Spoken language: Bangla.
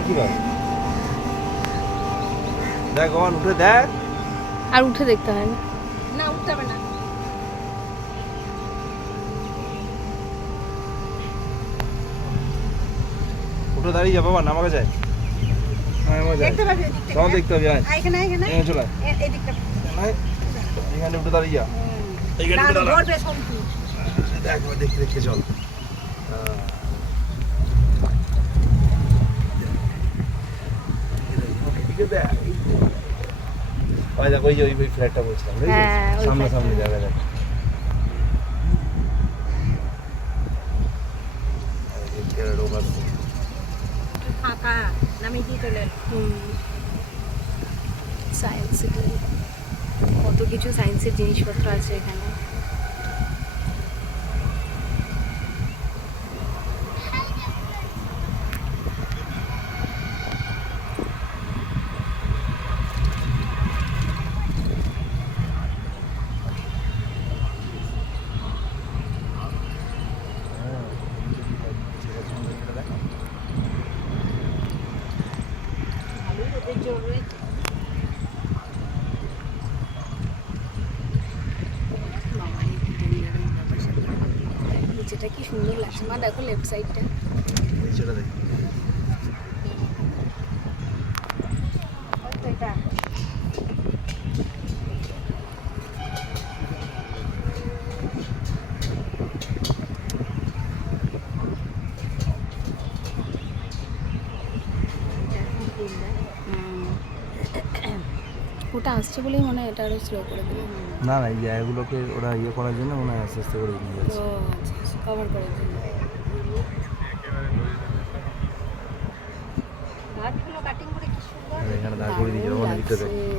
একইভাবে দেখ ওমান উঠে দেখ। আর উঠে দেখতে হয় না। না উঠতে হবে না। উঠে দাঁড়িয়ে যা বাবা, নামাকে যায়। দেখতে পাবি ওদিকটা। সব দেখতে হবে। এখানে চলে এই দিকটা। এখানে উঠে দাঁড়িয়ে যা। এইখানে উঠে দাঁড়া। ধরবে সবকি। দেখ দেখতে দেখতে চল। ওই দেখ ওই যে ওই ফ্ল্যাটটা বলছিলাম, হ্যাঁ, ওই সামনে flat সামনে টা। জায়গা দেখ। ফাঁকা নামিয়ে দিয়ে চলে এলো। সায়েন্স সিটি, কত কিছু সায়েন্সের জিনিসপত্র আছে এখানে। ভালোই ওদের জোর রয়েছে। নিচেটা কি সুন্দর লাগছে মা, দেখো লেফট সাইডটা। নিচেটা দেখ। এটা ওটা আসছে বলেই মনে হয় এটা আরো স্লো করে দিল। না না, এই জায়গাগুলোকে ওরা ইয়ে করার জন্য মনে হয় আস্তে আস্তে করে নিয়ে যাচ্ছে। ও আচ্ছা, কভার করার জন্য। গাছগুলো কাটিং করে কি সুন্দর। এখানে দাঁড় করে দিয়ে যাবো, দিতে দেখ। লাগছে।